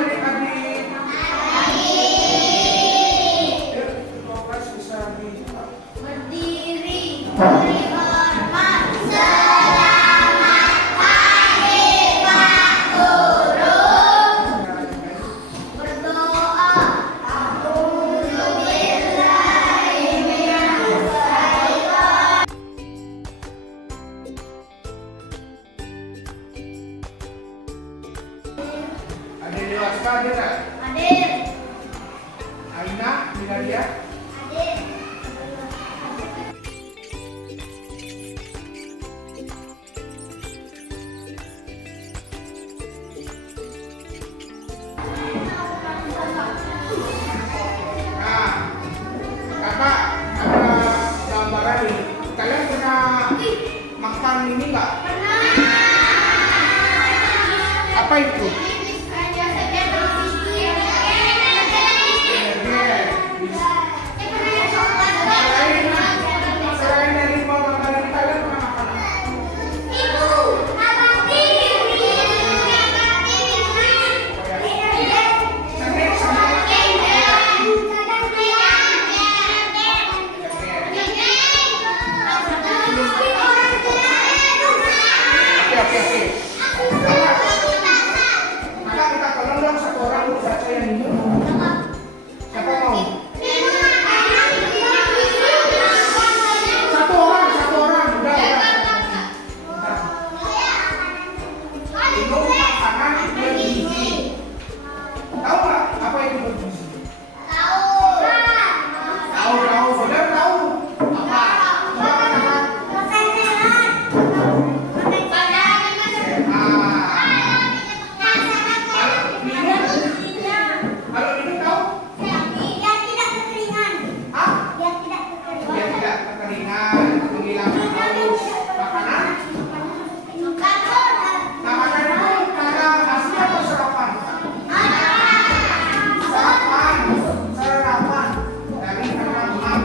adik-adik? Yuk, kelas bisa di Berdiri, beri hormat, selamat pagi Pak Guru. Berdoa, Alhamdulillahi minal syaitan. Adik dewasa ada nggak? Hadir, Aina, Minadia? hadir. Nah, kakak ada gambaran nih. Kalian pernah makan ini nggak? Apa itu? Selain dari makanan ini, kalian pernah makan apa? Snack sama oke. Kakak minta tolong dong satu orang untuk baca yang ini. Siapa mau? Satu orang, udah. Minum makanan bergizi. Tahu nggak apa itu bergizi? Tahu, saudara tahu? Apa? Coba katakan. Kalau minum tahu? Ah? Dia tidak kekeringan, menghilangkan haus. Makanan? Nah, makanan itu ada nasi atau sarapan? Sarapan dari kata makan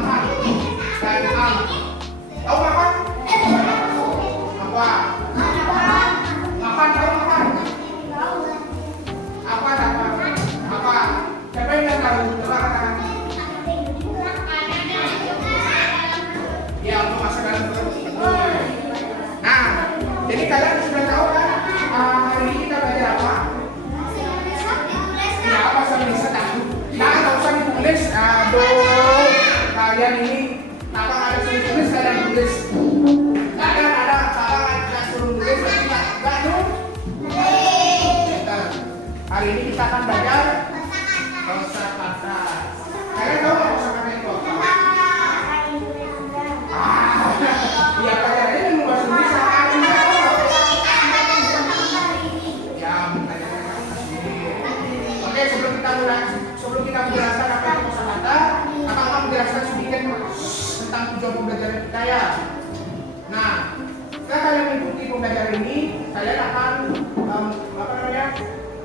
dan am. Tahu makan? Apa? Makan tahu makan? Apa? Siapa yang nggak tahu? Coba katakan. Ya, untuk masak dalam perut. Nah, jadi kalian sudah tahu kan? Hari ini kita belajar apa? Ya, bahasa Indonesia tahu. Nah, nggak usah ditulis. Aduh, kalian ini apa ada suruh tulis kalian tulis? Nggak ada nggak suruh tulis, nggak tuh. Hari ini kita akan belajar kosakata. Kalian tahu nggak kosakata itu apa? Iya, pelajarannya ilmu bahasa Indonesia. Ya, oke, sebelum kita menjelaskan apa itu kosakata, akan menjelaskan sedikit tentang tujuan pembelajaran kita ya. Nah, setelah kalian mengikuti pembelajaran ini, kalian akan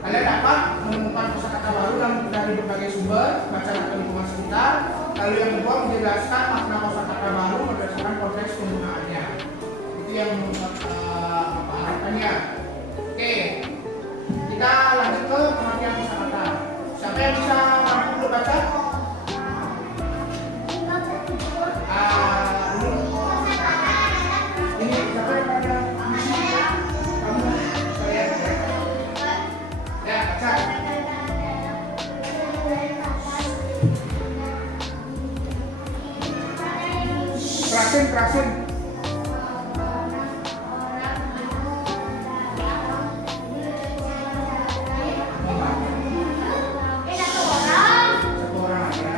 kalian dapat menemukan kosakata baru dari berbagai sumber bacaan atau lingkungan sekitar. Lalu yang kedua menjelaskan makna kosakata baru berdasarkan konteks penggunaannya. Itu yang harapannya. Oke, kita lanjut ke pengertian kosakata. Siapa yang bisa mampu untuk baca? Ini siapa yang pada kamu? Saya. Ya, baca. Kerasin. Satu orang ya.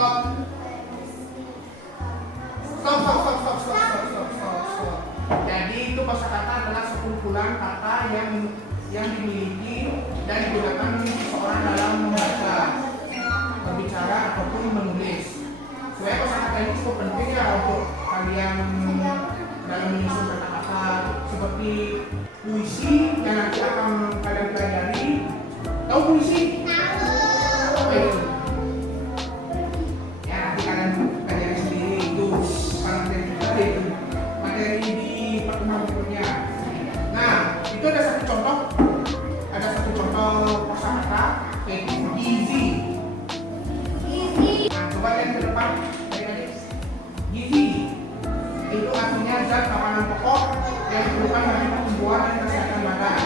Stop. Jadi itu kosakata adalah sekumpulan kata yang dimiliki dan digunakan seseorang dalam membaca, berbicara ataupun menulis. Supaya kosakata ini cukup penting ya untuk kalian dalam menyusun kata-kata seperti puisi yang nanti akan kalian pelajari. Tahu puisi? Apa itu? apa? Adik-adik? Gizi. Itu artinya zat makanan pokok yang diperlukan bagi pertumbuhan dan kesehatan badan.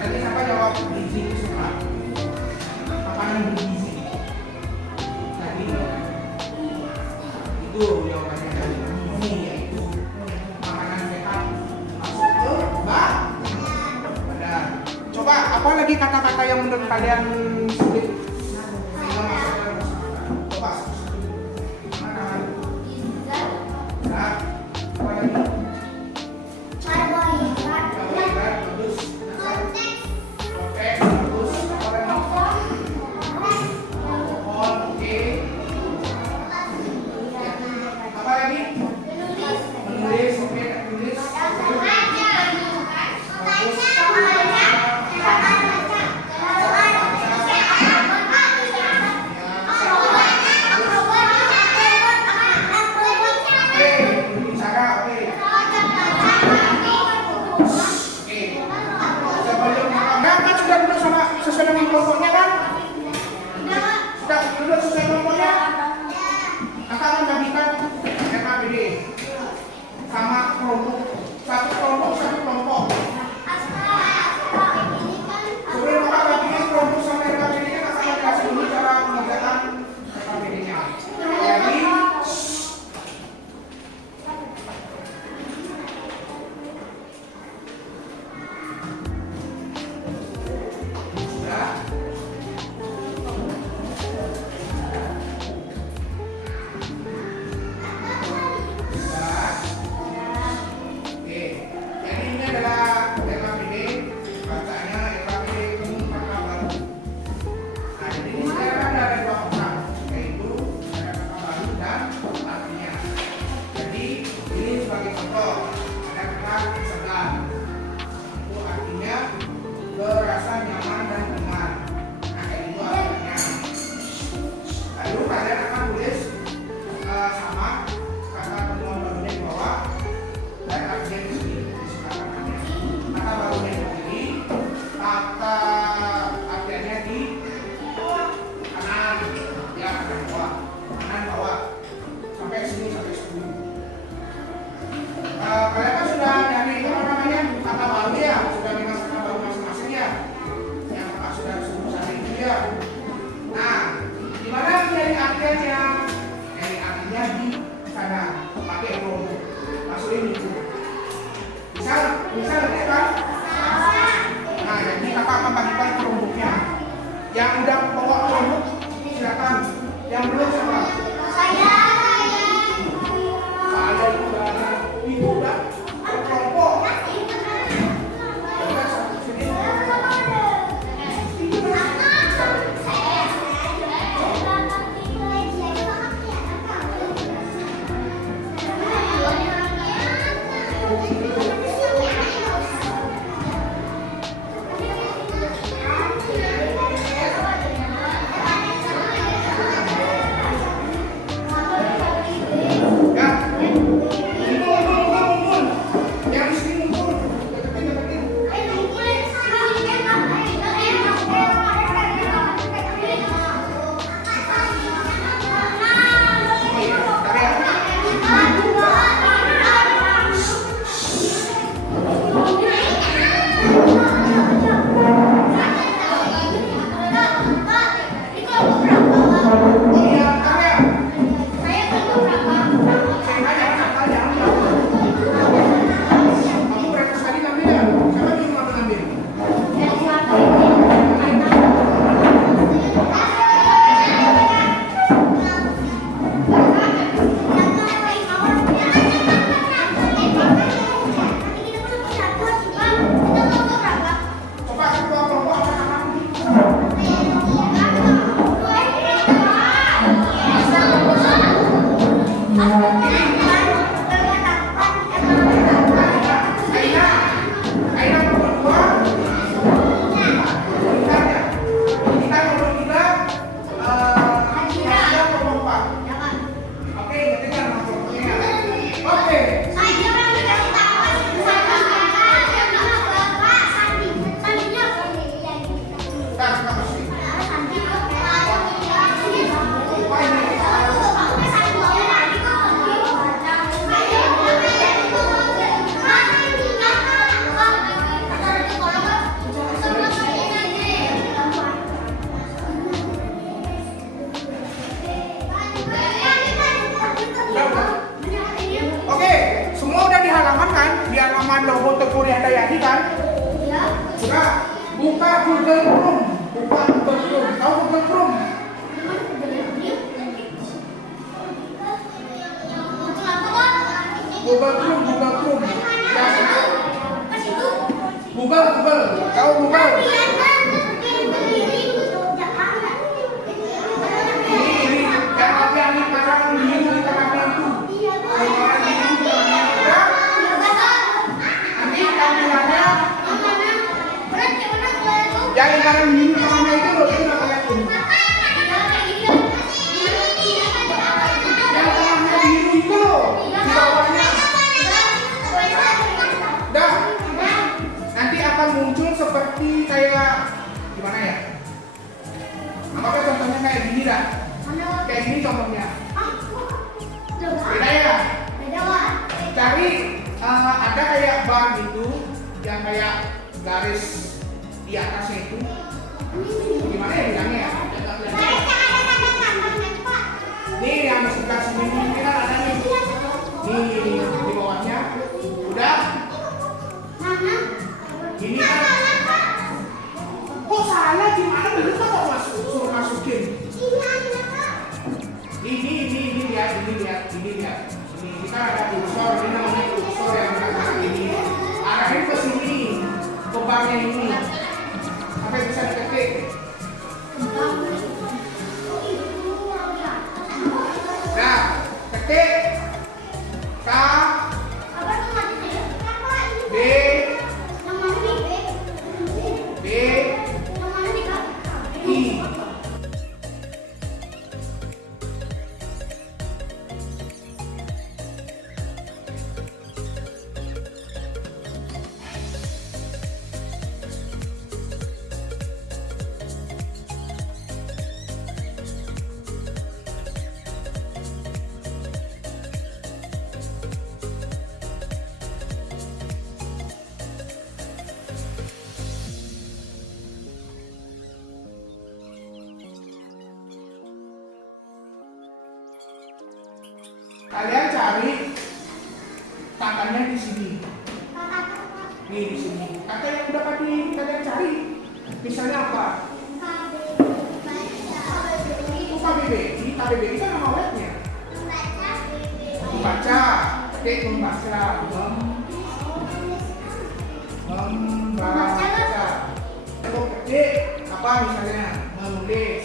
Nanti siapa jawab gizi itu siapa? Makanan bergizi. Tadi itu jawabannya tadi. Ini yaitu makanan sehat masuk ke badan. Coba apa lagi kata-kata yang menurut kalian sulit? Coba. Mana? Nah, apa lagi? Karbohidrat. Karbohidrat, bagus. Oke, bagus. Apa lagi? Alkohol, oke. Apa lagi? Menulis, oke, menulis. Sesuai dengan kelompoknya kan? Sudah duduk sesuai kelompoknya. Kakak akan bagikan RKPD sama kelompok, satu kelompok satu kelompok. Sebelum kakak bagikan kelompok sama RKPD nya, kakak akan kasih dulu cara mengerjakan RKPD nya. Jadi berasa nyaman dan nyaman. Nah, kayak itu artinya. Lalu kalian akan tulis sama kata temuan barunya di bawah dan artinya di sini di sebelah kanannya. Kata barunya di kiri, kata artinya di kanan, ya kanan bawah, sampai sini sampai sini. Kalian kan sudah nyari apa namanya kata baru ya, sudah megang kata baru masing-masing ya, yang kakak sudah sebut tadi itu ya. Nah, gimana nyari artinya? Nyari artinya di sana, pakai kelompok, masukin itu. Misal ya kan? Nah, jadi kakak akan bagikan kelompoknya. Yang udah bawa kelompok silakan. Yang belum siapa? Saya itu udah kelompok. dengan logo Tengku Riyadayani kan? Ya. Sudah, buka Google Chrome. Buka Google Chrome. Tahu Google Chrome? Google Chrome, Google Chrome. Ya, Google. Tahu Google? Ini yang apa yang dikarang biru di tengahnya itu. Yang biru di tengahnya. Udah. Nanti tampilannya yang lingkaran biru di tengahnya itu loh, itu namanya tuh. Yang tengahnya biru itu loh, di bawahnya. Udah. Nanti akan muncul seperti kayak gimana ya? Apakah contohnya kayak gini dah? Kayak gini contohnya. Beda ya? Cari ada kayak bar gitu yang kayak garis di atasnya itu. Gimana ya bilangnya ya? Nih yang di sebelah sini ini kan ada nih. Nih di bawahnya. Udah. Ini kan. Kok salah gimana? Dulu kan kok suruh masukin. Ini lihat. Ini kan ada kursor, ini namanya kursor yang gerak ini. Arahin ke sini, ke barnya ini, sampai bisa diketik. Nah, ketik K B B I. Kalian cari katanya di sini. Nih di sini. Kata yang udah kalian cari. Misalnya apa? Itu KBBI. KBBI kan nama webnya. Membaca. Ketik membaca. Membaca. Kalau ketik apa misalnya? Menulis.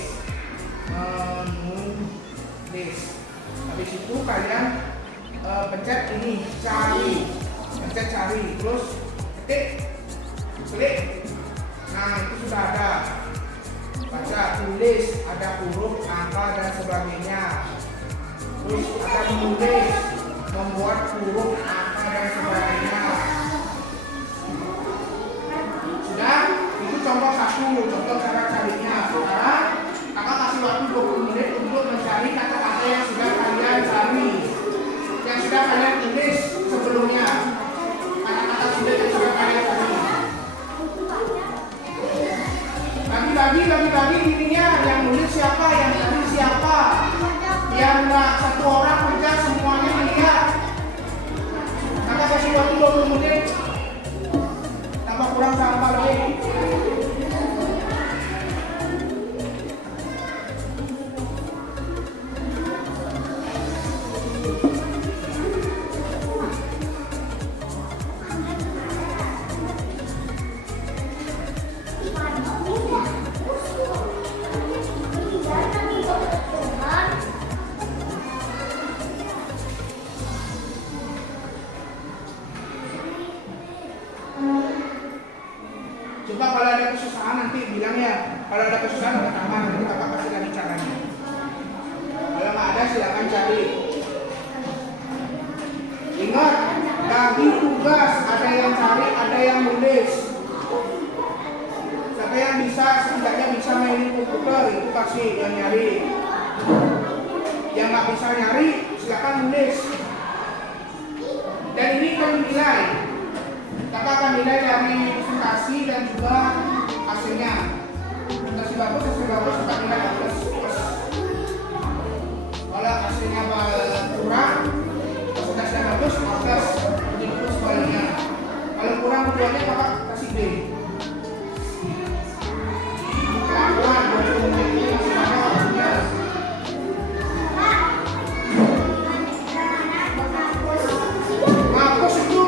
Habis itu kalian pencet ini cari, terus ketik, klik. Nah itu sudah ada. Baca, tulis, ada huruf, angka dan sebagainya. Terus ada menulis, membuat huruf, angka dan sebagainya. Sudah, itu contoh satu, contoh cara carinya. Sekarang kakak kasih waktu 20 menit untuk mencari kata-kata yang sudah kalian cari, yang sudah kalian tulis sebelumnya, kata-kata yang sudah kalian cari. Bagi-bagi ininya, yang nulis siapa, yang cari siapa, yang nggak satu orang kerja semuanya lihat. Kakak kasih waktu 20 menit, tambah kurang sampah lagi. Coba kalau ada kesusahan nanti bilang ya. Kalau ada kesusahan ada taman, nanti kakak kasih lagi caranya. Kalau nggak ada silakan cari. Ingat, bagi tugas ada yang cari, ada yang nulis. Siapa yang bisa setidaknya bisa mainin komputer itu pasti yang nyari. Yang nggak bisa nyari silakan nulis. Dan ini kan dinilai. Kakak akan nilai dari presentasi dan juga hasilnya. Presentasi bagus, kakak nilai bagus. Kalau hasilnya kurang, presentasinya bagus, atas begitu sebaliknya. kurang keduanya kakak kasih B. Pelan-pelan, 20 menit ini masih ada waktunya. Hapus itu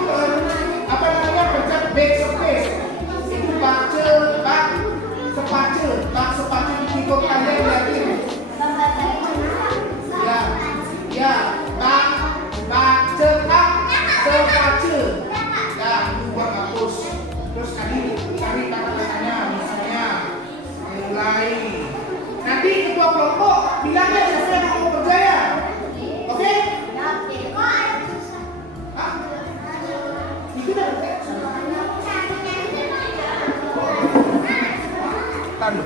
apa namanya, pencet backspace. Itu sepace di keyboard kalian lihatin. Ya, sepace. Ya, itu buat hapus. Terus cari kata-katanya, misalnya mulai. Nanti ketua kelompok bilang ya siapa yang mau berjaya. Oke? Hah? Itu udah taruh.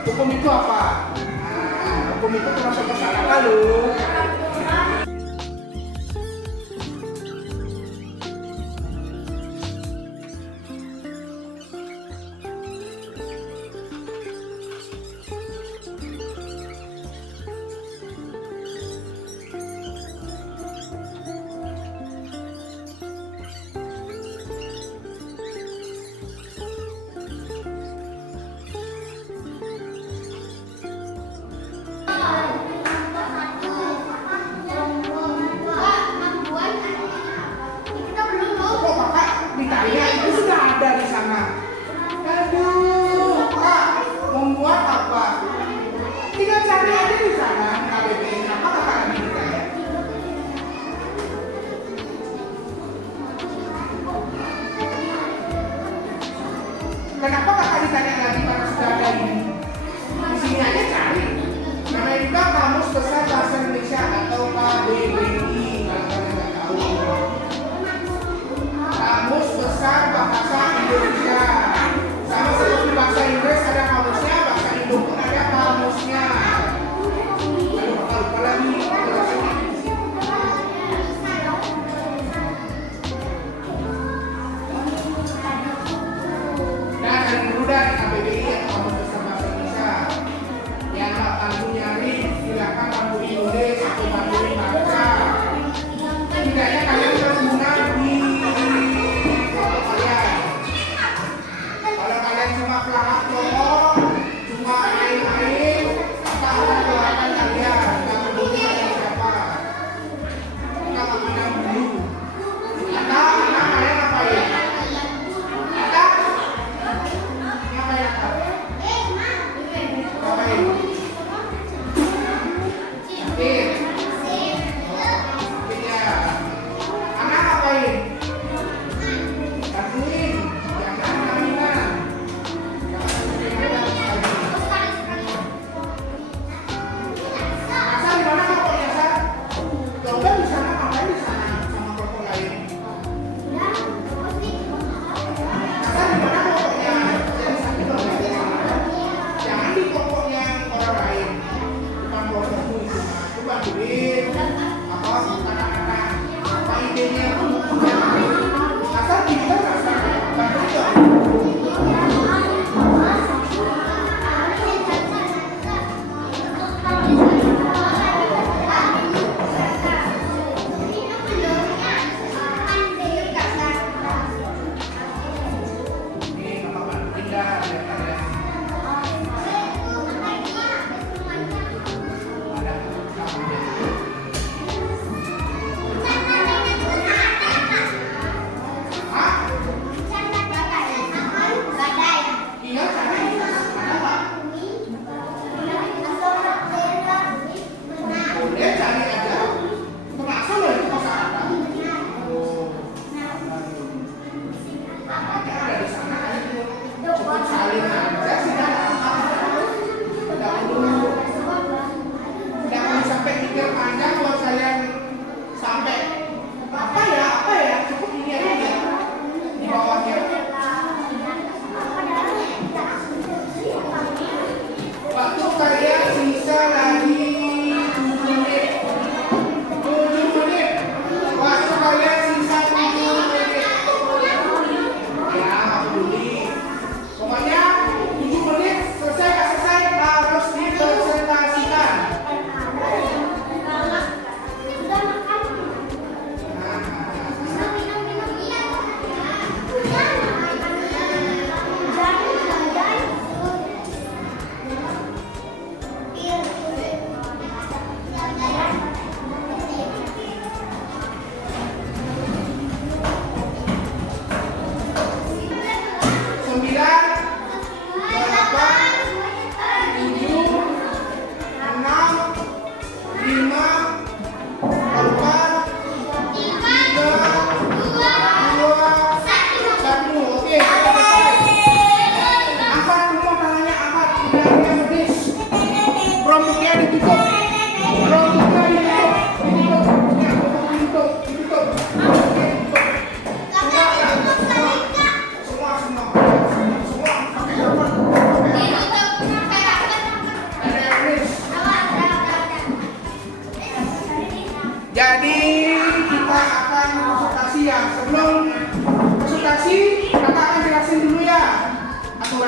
Hukum itu apa? Nah, hukum itu termasuk kosakata loh. Kok kakak ditanya itu sudah ada di sana. Aduh, kak membuat apa? Tinggal cari aja di sana KBBI. Apa kakak lagi ditanya? Kenapa kakak ditanya lagi karena sudah ada ini? Di sini aja cari. Namanya juga Kamus Besar Bahasa Indonesia atau KBBI kalau kalian nggak tahu. Kamus Besar Bahasa Indonesia. Sama seperti bahasa Inggris ada kamusnya, bahasa Indo pun ada kamusnya. Aduh, kakak lupa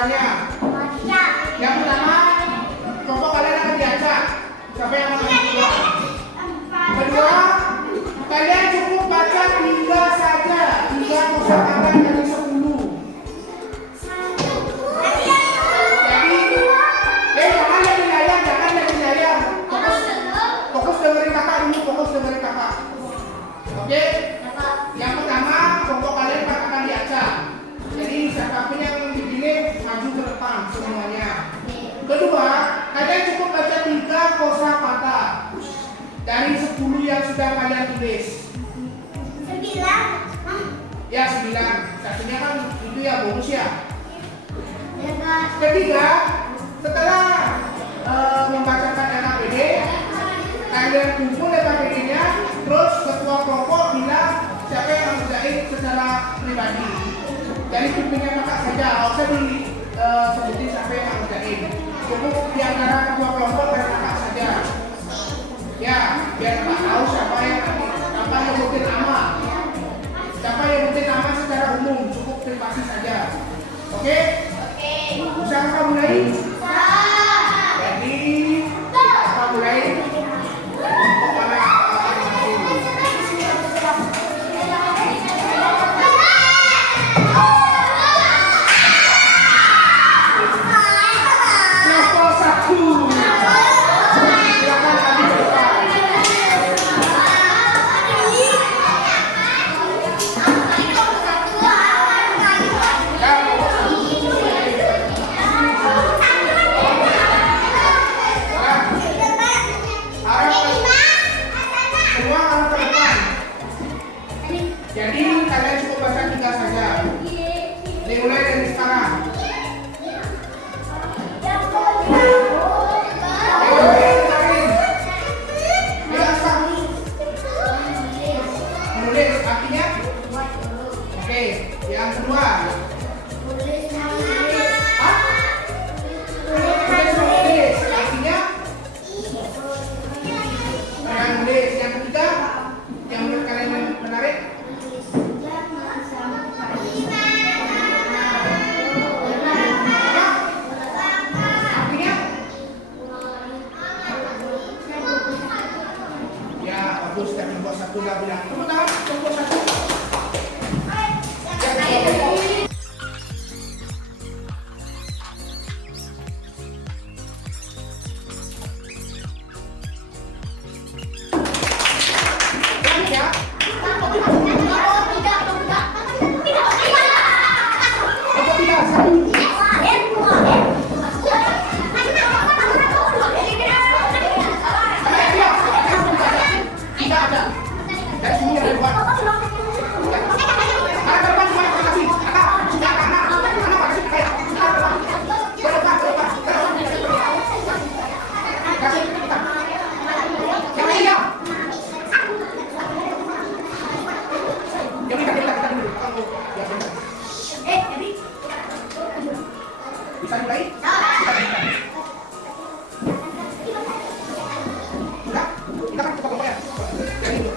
suaranya. Yang pertama, kelompok kalian akan diacak. Siapa yang akan keluar? Kedua, kalian cukup baca 3 saja, 3 kosakata dari 10. Jadi, jangan lihat layar, jangan lihat layar. Fokus dengerin kakak dulu, fokus dengerin kakak. Oke? Yang pertama, kelompok kalian akan diacak. Jadi siapapun yang dipilih maju ke depan semuanya. Kedua, kalian cukup baca 3 kosakata dari 10 yang sudah kalian tulis. 9. Ya 9. Satunya kan itu ya bonus ya. Ketiga, setelah membacakan RAPD, kalian kumpul RAPD-nya, terus ketua kelompok bilang siapa yang mengerjain secara pribadi. Dari pimpinan kakak saja, nggak usah disebutin siapa yang mengerjain. Cukup di antara ketua kelompok dan kakak saja. Ya, biar kakak tahu siapa yang nyebutin nama. Siapa yang nyebutin nama secara umum, cukup privasi saja. Oke? Bisa kakak mulai? Jadi, kakak mulai. Jadi kalian cukup baca 3 saja. Dimulai dari sekarang. Menulis artinya? Oke, yang kedua. Menulis artinya? Menulis. Yang ketiga, yang menurut kalian menarik? Bagus, dan nomor 1 udah bilang. Tepuk tangan, nomor 1. Ya. Bisa mulai? Udah? Kita kan ketua kelompok ya? Jadi itu.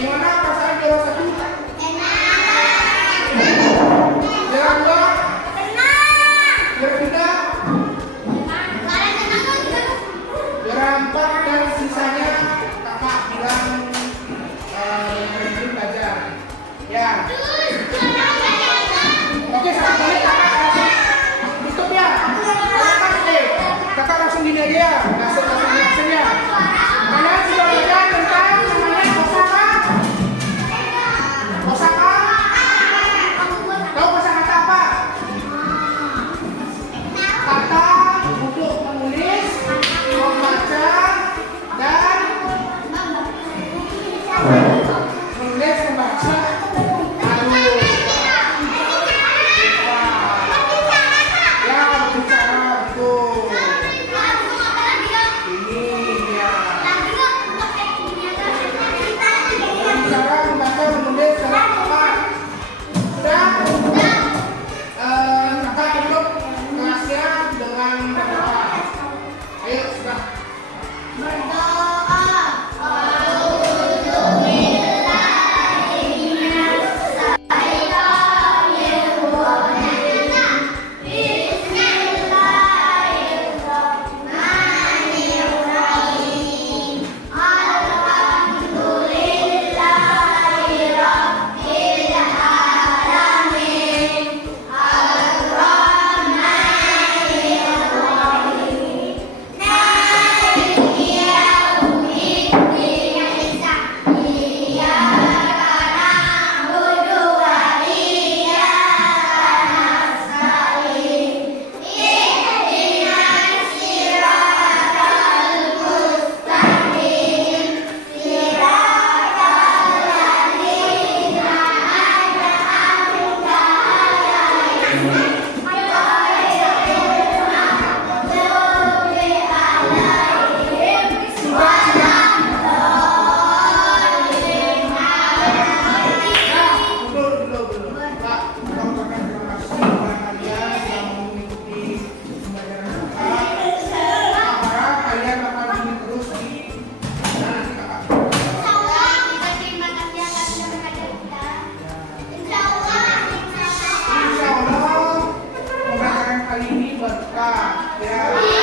Gimana perasaan juara 1? Enak. Juara 2? Tenang. Juara 3? Kalian tenang kan juga? Juara 4 dan sisanya kakak bilang rajin belajar. Ya. Oke, satu menit kakak langsung tutup ya. Kakak langsung gini aja ya. Langsung ya. Kalian sudah belajar tentang namanya kosakata? Kosakata? Tahu kosakata apa? Kata untuk menulis, membaca, dan menulis, membaca, harus. Ya, berbicara betul. Ini ya. Berbicara, membaca, menulis, secara tepat. Dan kakak tutup kelasnya dengan berdoa. Ayo, sudah. Kali ini berkah ya.